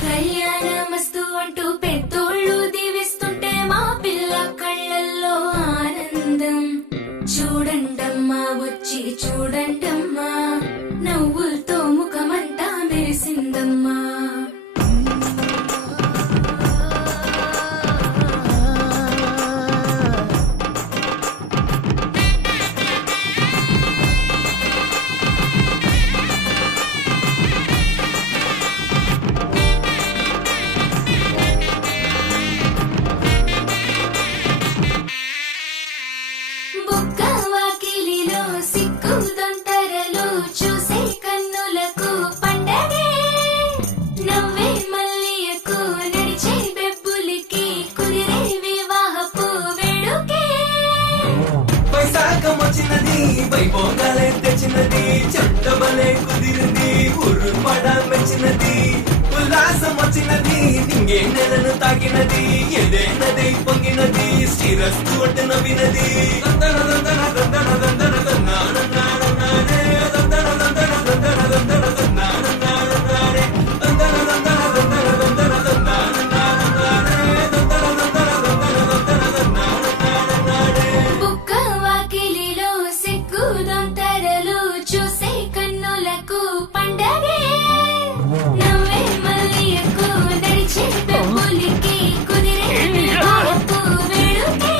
కళ్యాణమస్తు అంటూ పెద్దోళ్ళు దీవిస్తుంటే మా పిల్ల కళ్ళల్లో ఆనందం. చూడండమ్మా వచ్చి చూడండమ్మా, నవ్వులతో ముఖమంతా మెరిసిందమ్మా. వైభోగాలే తెచ్చినది, చెట్టబలే కుదిరింది, ఉర్రుపడ మెచ్చినది, ఉల్లాసం వచ్చినది, నింగే నెలను తాకినది, ఎదేనది పొంగినది, శ్రీరస్తు అంటూ నవ్వినది. దందన దందన దందన దందన దందన దందన దందన దందన దందన దందన దందన దందన దందన దందన చూసే కన్నులకు పండగే, నవ్వే మల్లియకు నడిచే పెబ్బులికి కుదిరే వివాహపు వేడుకే.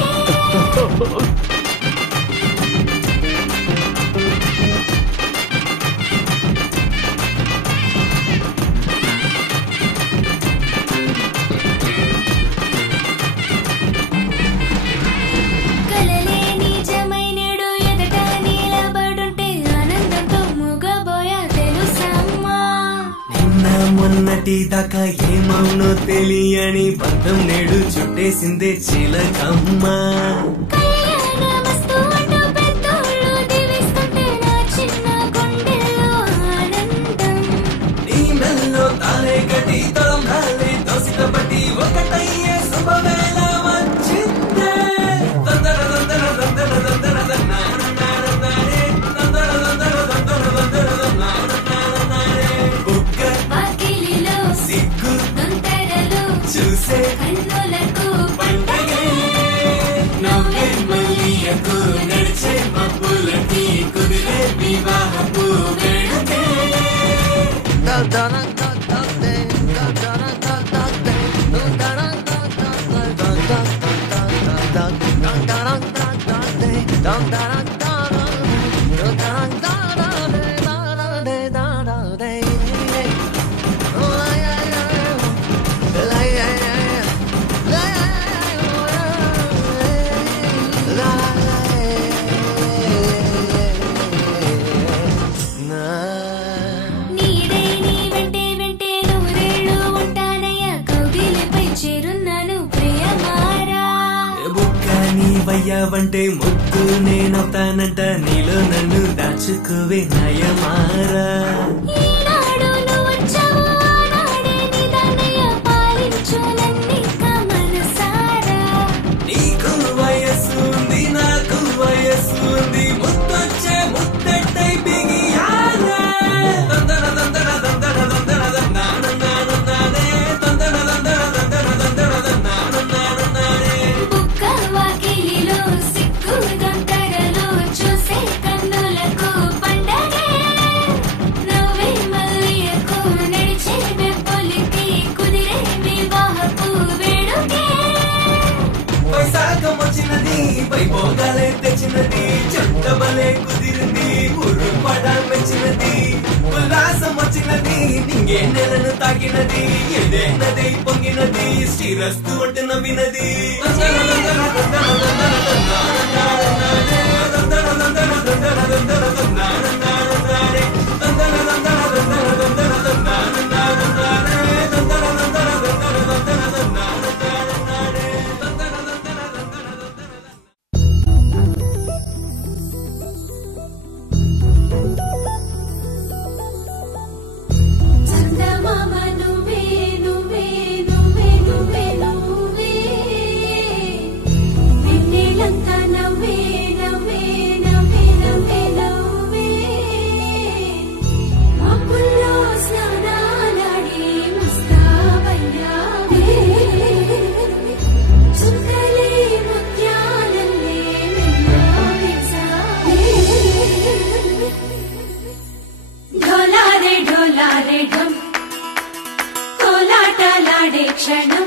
మొన్నటి దాకా ఏమవునో తెలియని బంధం నేడు చుట్టేసిందే చిలకమ్మ. నీ మెల్లో తానే కట్టి తలంబ్రాలే దోసిత పట్టి ఒకటయ్యే శుభవేళ వచ్చిందే. దందన దందన దందన దందన దందన చూసే కన్నులకు పండగే, నవ్వే మల్లియకు నడిచే మబ్బులకి కుదిరే వివాహపు వేడుకే. వయ్యావంటే ముద్దు నేనవుతానంట, నీలో నన్ను దాచుకోవే నయమారా. నీకు వయస్సు ఉంది, నాకు వయస్సు ఉంది, ముద్దొచ్చే ముద్దెట్టై బిగియారా. దందన దందన దందన దందన దందనే దందన దందన దందన దందన దందనే. వాకిలిలో సిగ్గు దొంతరలో చూసే కన్నులకు పండగే, నవ్వే మల్లియకు నడిచే వెప్పులికి కుదిరే వివాహపు వేడుకే. వైశాఖం వచ్చినది, వైభోగాలే తెచ్చినది, చెట్టబలే కుదిరింది, ఉర్రుపడ వాడ మెచ్చినది ఉల్లాసం వచ్చినది నింగే నెలను తాకినది ఏదేనది పొంగినది శ్రీరస్తు అంటూ నవ్వినది క్షణం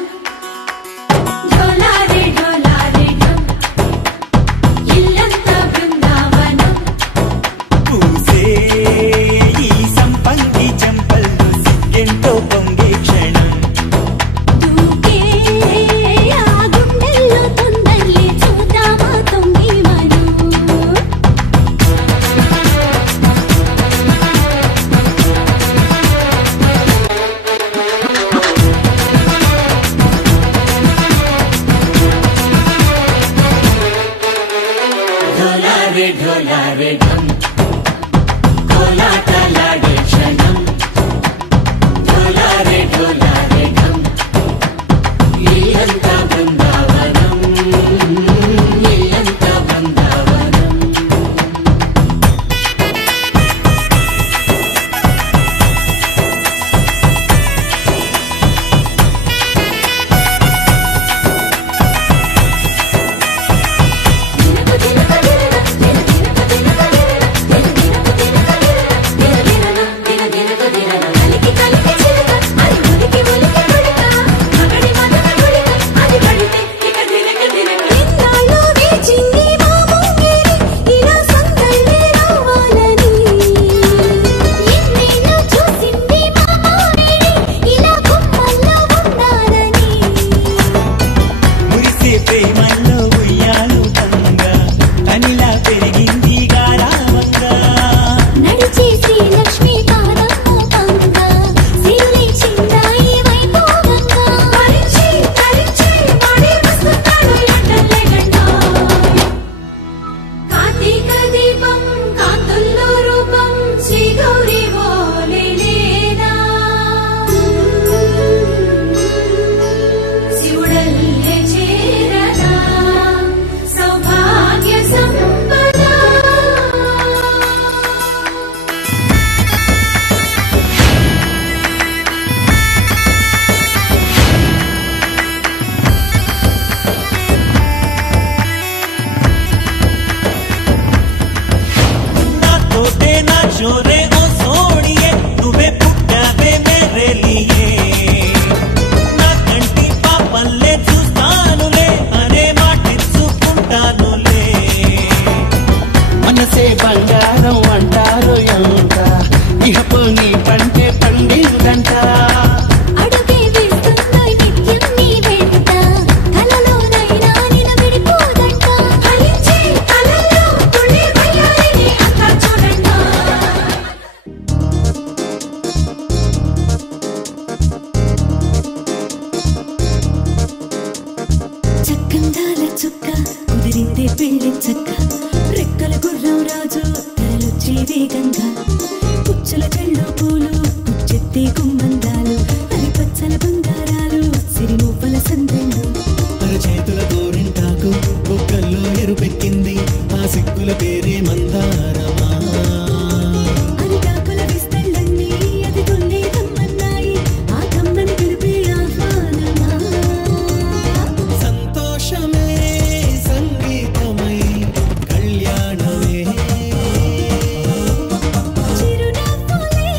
చిరునవ్వులే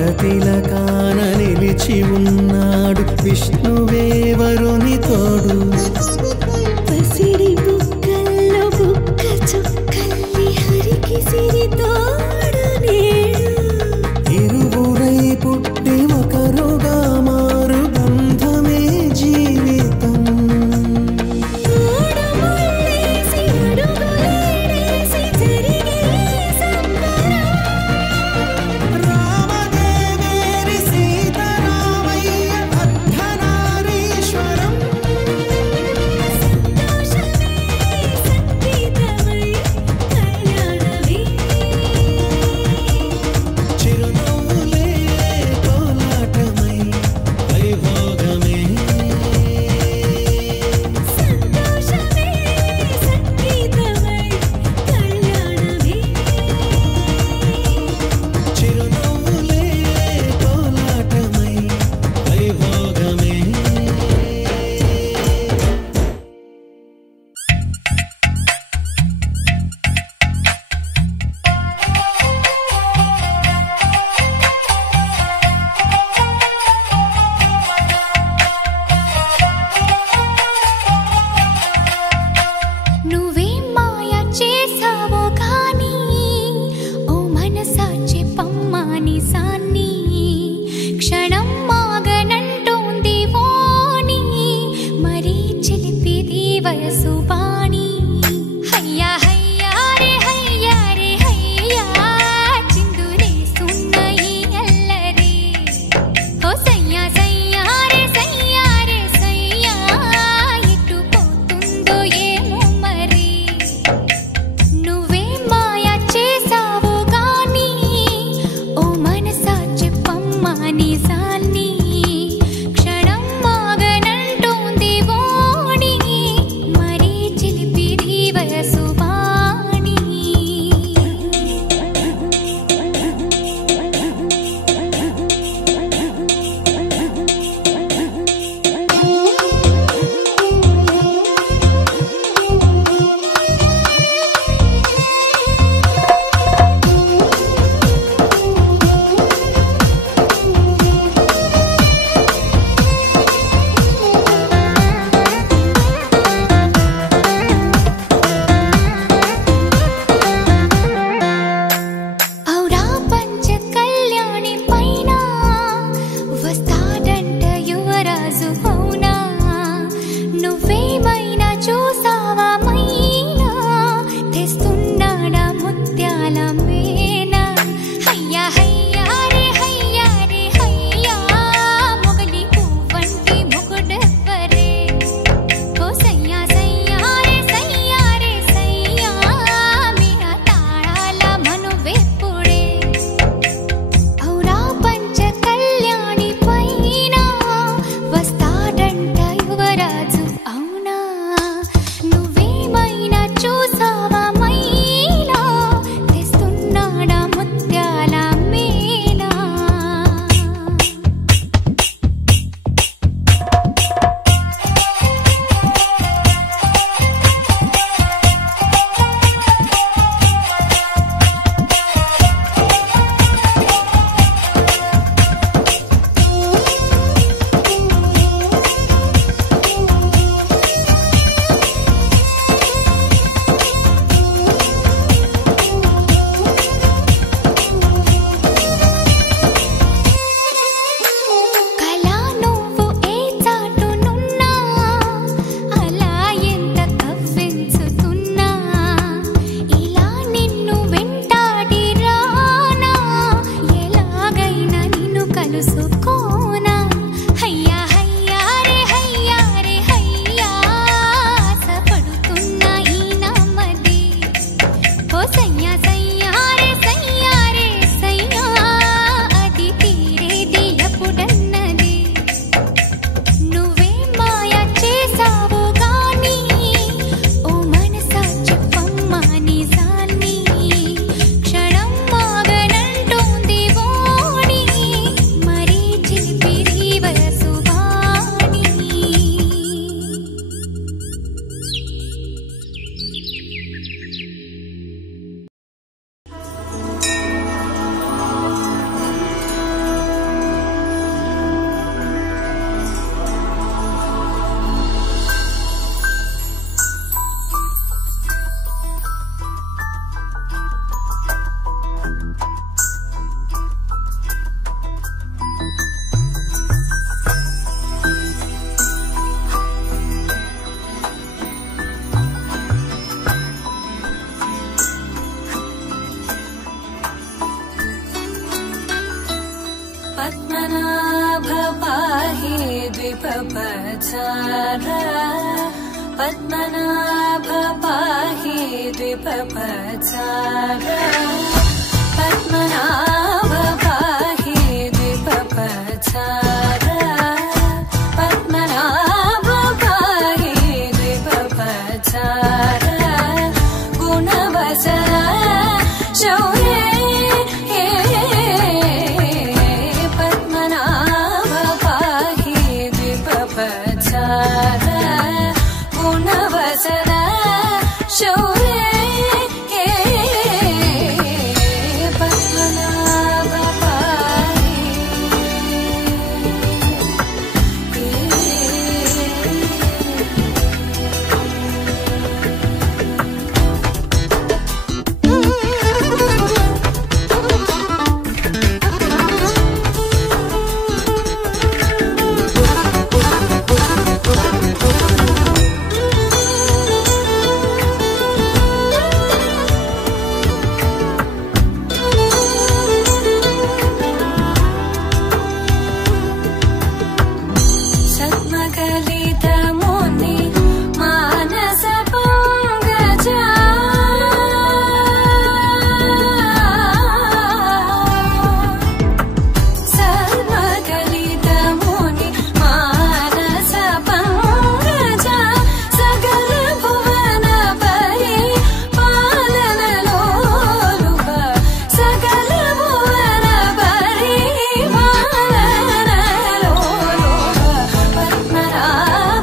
వటతిలకాన నిలిచి ఉన్నాడు విష్ణువే వరుని తోడు. పసిడి బుక్కల్లో బుక్క చుక్కల్లి హరికి సిరి తోడు నేడు. ఇరువురై పుట్టి ఒకరుగా మారు బంధమే జీవితం. మూడు ముళ్ళేసి అడుగులేసి జరిగే సంబరం. రామదేవేరి సీతారామయ్య అర్ధనారీశ్వరం. సంతోషమే సంగీతమై కళ్యాణమే. చిరునవ్వులే కోలాటమై వైభోగమే. సంతోషమే సంగీతమై కళ్యాణమే. చిరునవ్వులే కోలాటమై వైభోగమే. నువ్వేం మాయ చేసావో కానీ ఓ మనసా చెప్పమ్మాని సాన్ని. క్షణం మాగనంటోంది వాణి మరీ చిలిపిది వయసు బాణి. హయ్యా హయ్యా రే హయ్యా రే హయ్యా చిందులేస్తున్న ఈ అల్లరి. ఓ సయ్యా సయ్యా రే సయ్యా రే సయ్యా ఎటు పోతుందో ఏమో మరి. నువ్వే మాయ చేసావో గాని ఓ మనసా చెప్పమ్మా నిజాన్ని. క్షణం మాగనంటోంది వాణి మరీ చిలిపిది द्विपपचारा पद्मनाभ पाहि द्विपपचारा पद्मनाभ पाहि द्विपपचारा पद्मनाभ पाहि द्विपपचारा गुणवसरा शौर्ये पद्मनाभ पाहि द्विपपचारा गुणवसरा शौर्ये पद्मनाभ पाहि पद्मनाभ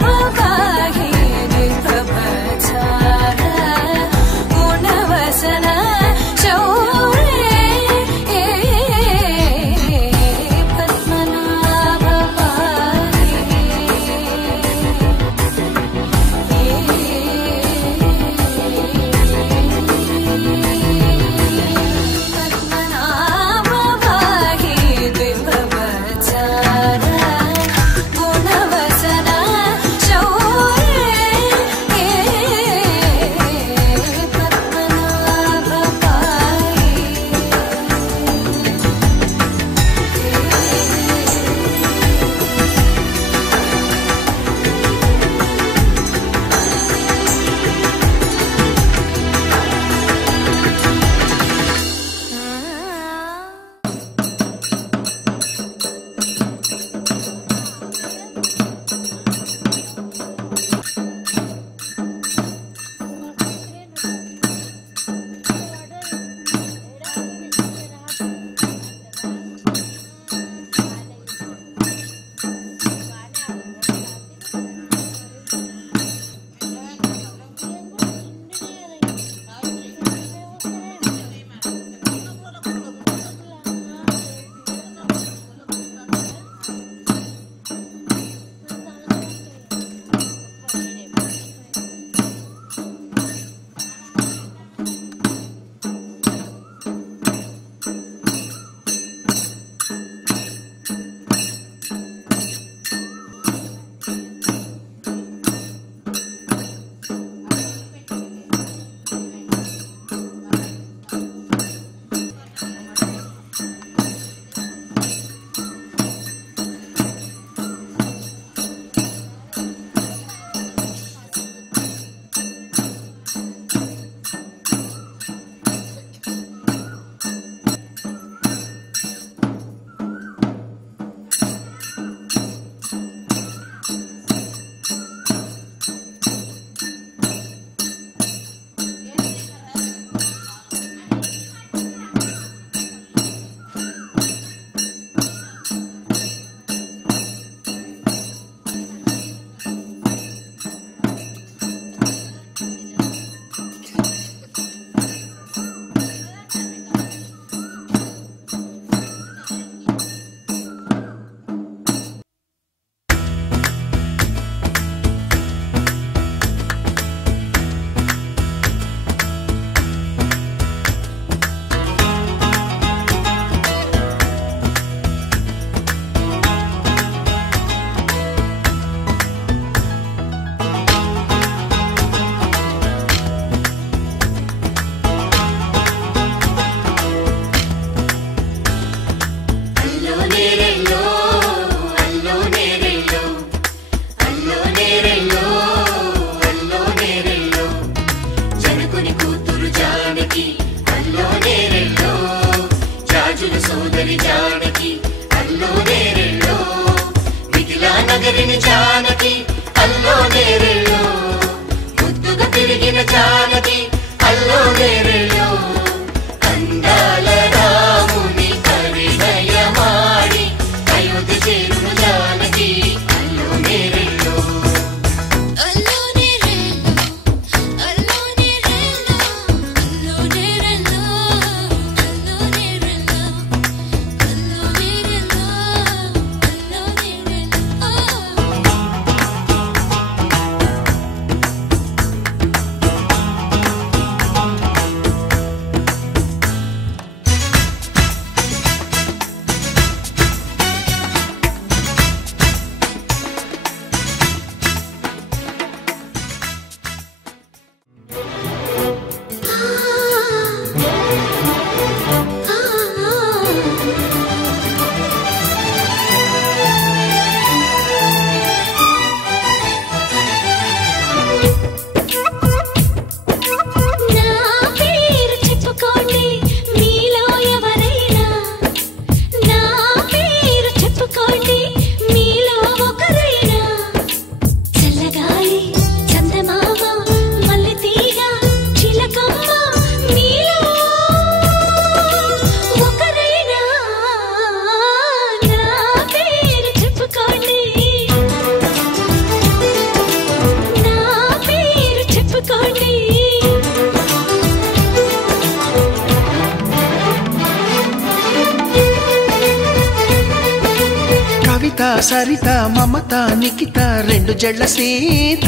సరిత మమత నిఖిత రెండు జళ్ళ సీత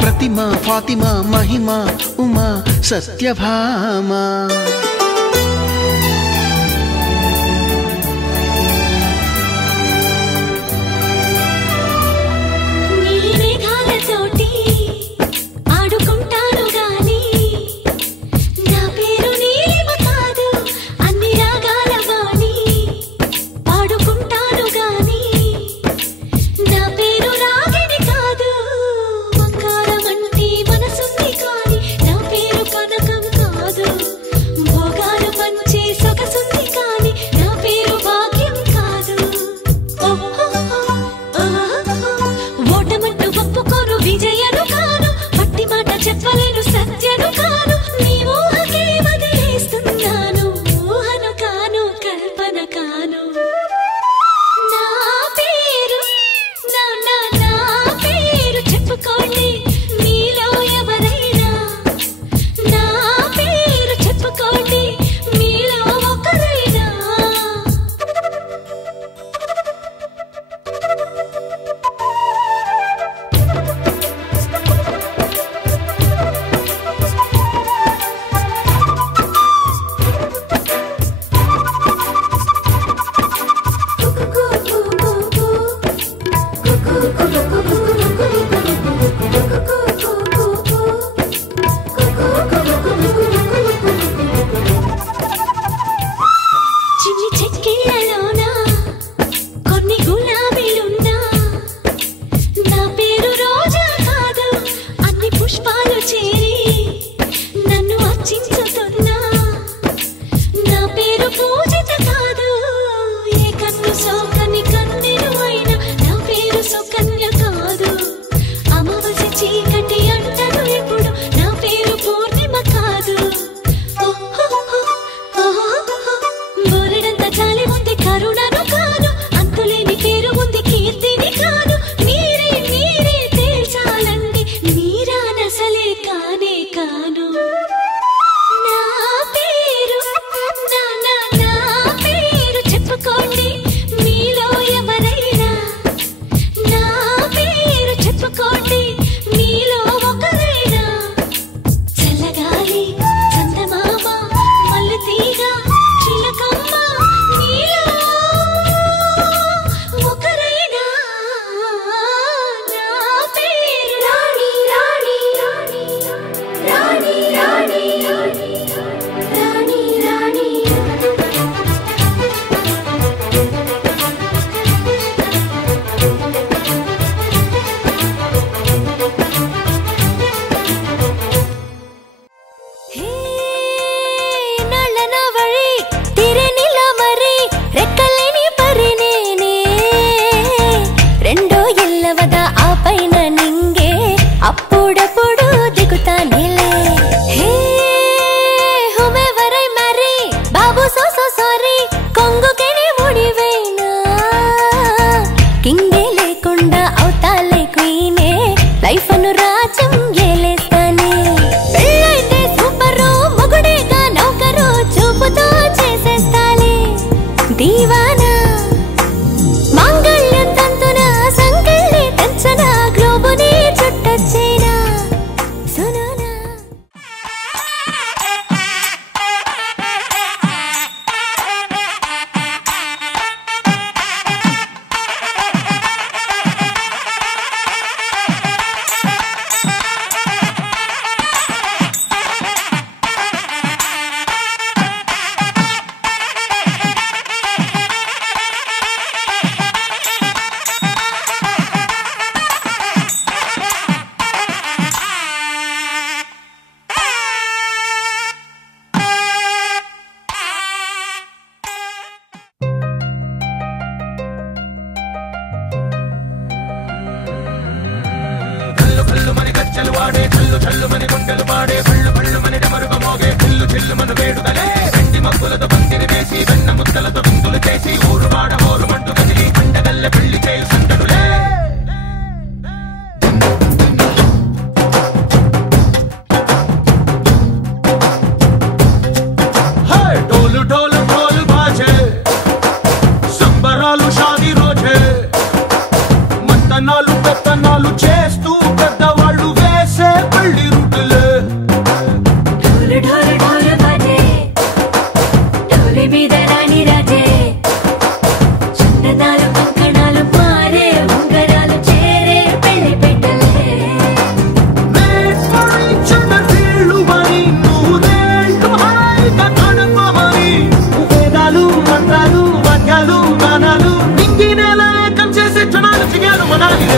ప్రతిమ ఫాతిమా మహిమ ఉమా సత్యభామ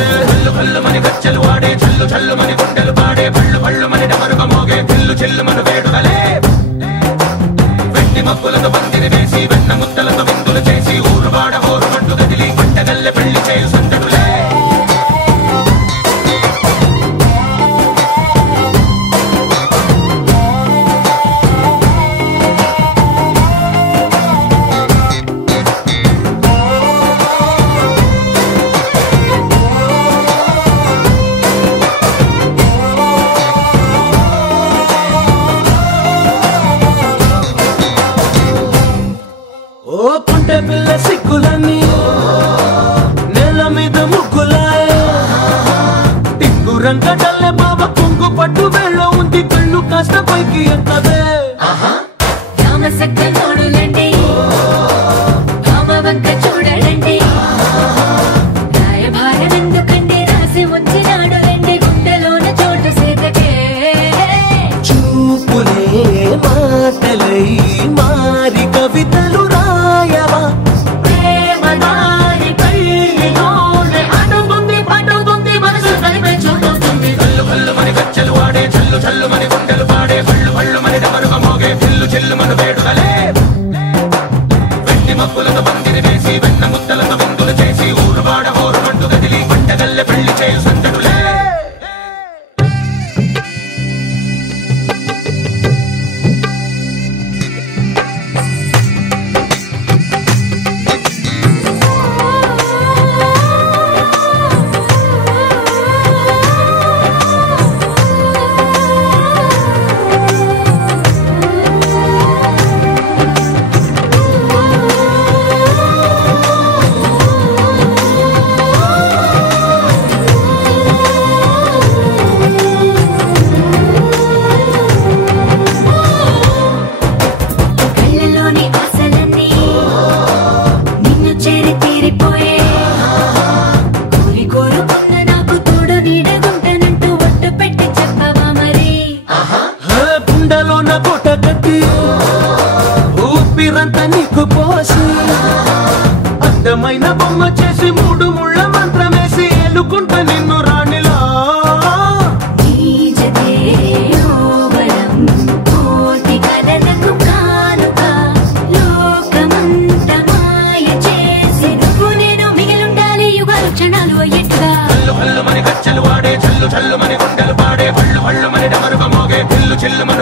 మోగే కళ్ళు కళ్ళు మని గచ్చలు వాడే చల్లు చల్లు మని గుండెలు పాడే పళ్ళు పళ్ళు మని డమరుగ మోగే పిల్లు చెల్లు మన వేడుకలే వెండి మబ్బులతో పందిరి వేసి వెన్న ముద్దలతో విందులు చేసి ఊరు వాడ ఊరు మంటు గదిలి పంటగల్లె పెళ్లి చేయు సందడులే పిల్ల సిక్కులన్నీ నెల మీద ముగ్గులాయ టింగు రంగడల్లే బాబా కొంగు పట్టు వెళ్ళ ఉంది కళ్ళు కాస్త పైకి ఎత్తదే రామసక్కనోడులండి రామవంక చూడడండి రాయభారం ఎందుకండి రాసి వచ్చినాడు రండి గుండెలోన చోటు సేతకే చూపులే మాటలై మారి కవితలు రాయవా ప్రేమదారి కళ్ళలోనే అడుగుంది పడుగుంది మనసు కలిపే చోటొస్తుంది కళ్ళు కళ్ళు మని గచ్చలు వాడే చల్లు చల్లు మని గుండెలు పాడే పళ్ళు పళ్ళు మని డమరుగ మోగే పిల్లు చెల్లు మన వేడుకలే వెండి మబ్బులతో పందిరి వేసి వెన్న ముద్దలతో విందులు చేసి ఊరు వాడ ఊరు మంటు గదిలి పంటగల్లె పెళ్లి చేయు సందడులే కళ్ళలోని ఆశలన్నీ నిన్ను చేరి తీరిపోయే కోరి కోరుకున్న నాకు తోడు నీడగుంటానంటూ ఒట్టు పెట్టి చెప్పవా మరి గుండెలోన కోట కట్టి ఊపిరంతా నీకు పోసి అందమైన బొమ్మ చేసి మూడు ముళ్ళ మంత్రమేసి ఎలుకుంటా నిన్ను రాణిలా నీజతే ఓవరం కోటి కలలకు కానుక లోకమంత మాయ చేసి నువ్వు నేను మిగిలుండాలి యుగాలు క్షణాలు అయ్యేట్టుగా కళ్ళు కళ్ళు మని గచ్చలు వాడే చల్లు చల్లు మని గుండెలు పాడే పళ్ళు పళ్ళు మని డమరుగ మోగే పిల్లు చెల్లు మన